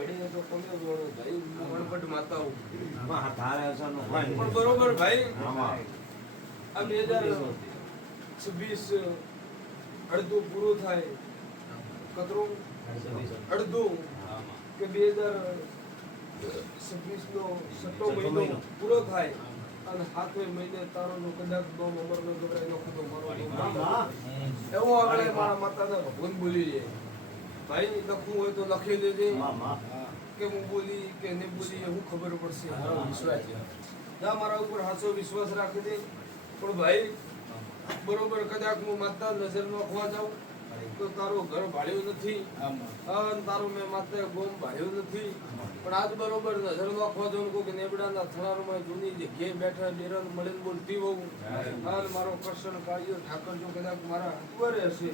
એડી તો તમે જોડો ભાઈ વણપટ માતા હું આમાં ધારે અસરનો કોઈ પણ બરોબર ભાઈ આમાં આ 2026 અડધું પૂરું થાય કતરું અડધું કે 2026 નો છઠ્ઠો મહિનો પૂરો થાય અને 7મે મહિને તારો નો કદાચ નો નંબર નો ગબરાઈ નો ખતો મારો એવો આગળ મારા માતાના ભગવાન બોલી છે ભાઈ લખવું હોય તો લખી દેજે કે હું બોલી કે ને બોલી એવું ખબર પડશે મારો વિશ્વાસ છે જા મારા ઉપર હાચો વિશ્વાસ રાખી દે પણ ભાઈ બરોબર કદાચ હું માતા નજર નોખવા જાઉં તો તારો ઘર ભાળ્યો નથી અને તારો મેં માતા ગોમ ભાળ્યો નથી પણ આજ બરોબર નજર નોખવા જાઉં કોઈક નેબડાના થણારમાં જૂની જગ્યાએ બેઠા ડેરન મળીને બોલતી હોઉં અને મારો કૃષ્ણ કાળિયો ઠાકર જો કદાચ મારા ઉપર હશે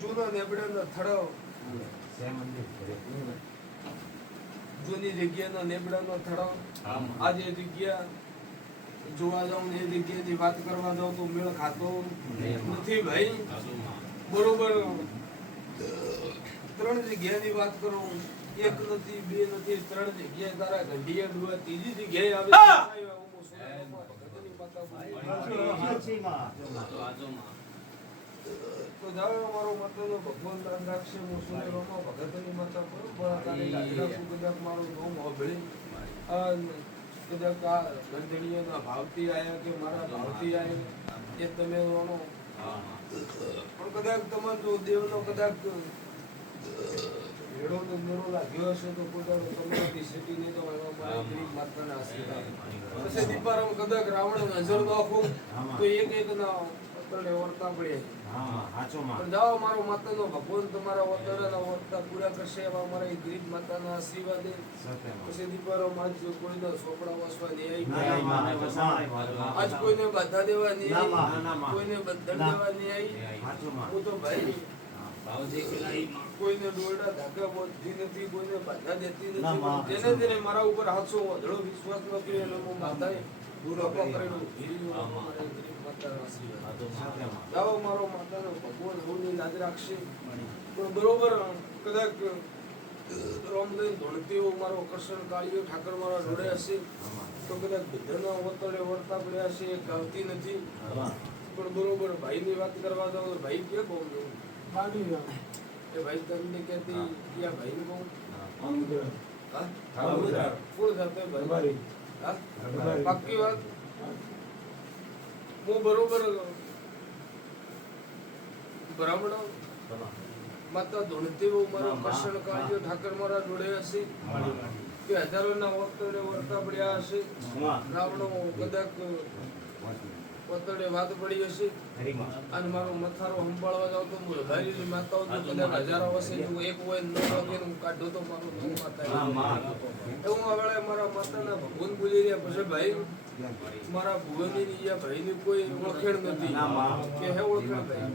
જૂના નેબડાના થડાવ જૂની જગ્યાના નેબડાનો થડાવ આજે જગ્યા જોવા જાઉં એ જગ્યાની વાત કરવા જાઉં તો મેળ ખાતો નથી ભાઈ બરોબર 3 જગ્યાની વાત કરું એક નથી બે નથી 3 જગ્યાએ તારા ઘંટિયા ડુવા ત્રીજી જગ્યાએ આવે તો જાવ મારો માતાનો ભગવાન દાન રાખશે હું સુનેરોમાં ભગતની માતા બરોબર તારી લાગડા કદાચ મારો નોમ હોબળી અને કદાચ આ ગંધણીઓના ભાવથી આયા કે મારા ભાવથી આયા એ તમે વણો પણ કદાચ તમારો જો દેવનો કદાચ ભેડો ને નરો લાગ્યો હશે તો પોતાનો તમારાથી સેટી નહીં તો મારા ગરીબ માતાના આશીર્વાદ પછી દીપારામ કદાચ રાવણ નજર નાખું તો એક ના અતરડે વર્તા પડે પણ જાઓ મારો માતાનો ભગવાન તમારા ઓતરડા વર્તા પૂરા કરશે એવા મારા ગરીબ માતાના આશીર્વાદ પછી દીપારામ આજ કોઈના સોપડા વાસવા નહીં આવી આજ કોઈને બાધા દેવા નહીં આવી કોઈને બંધન દેવા નહીં આવી હું તો ભાઈ કોઈને ડોરડા ધાકા બોલતી નથી કોઈને બાધા દેતી નથી જેને મારા ઉપર હાથસો વધડો વિશ્વાસ ન કર્યો એનો હું માતાએ પૂરો કરેલો જાઓ મારો માતાનો ભગવાન હોની લાજ રાખશે પણ બરોબર કદાચ રોમદન ધોળતી હો મારો કૃષ્ણ કાળિયો ઠાકર મારા જોડે હશે તો કદાચ બધાના વતડે વર્તા પડ્યા હશે એ ગાવતી નથી પણ બરોબર ભાઈની વાત કરવા જાવ તો ભાઈ કે કહું છું એ ભાઈ તમને કહેતી ક્યાં ભાઈને કહું કોણ સાથે ભાઈ પાક્કી વાત હું બરોબર બ્રાહ્મણ માતા ધોળતી બહુ મારો કૃષ્ણ કાળિયો ઠાકર મારા જોડે હશે કે હજારોના વખતે વર્તા પડ્યા હશે રાવણો કદાચ વતડે વાત પડી હશે અને મારો મથારો સંભાળવા જાવ તો હજારીની માતાઓ તો કદાચ હજારો હશે જો એક હોય ન હોય હું કાઢો તો મારું નવ માતા એવું હવે મારા માતાના ભગવાન બોલી રહ્યા પછી ભાઈ મારા ભુવનની યા ભાઈની કોઈ ઓળખેણ નથી કે હે ઓળખેણ ભાઈ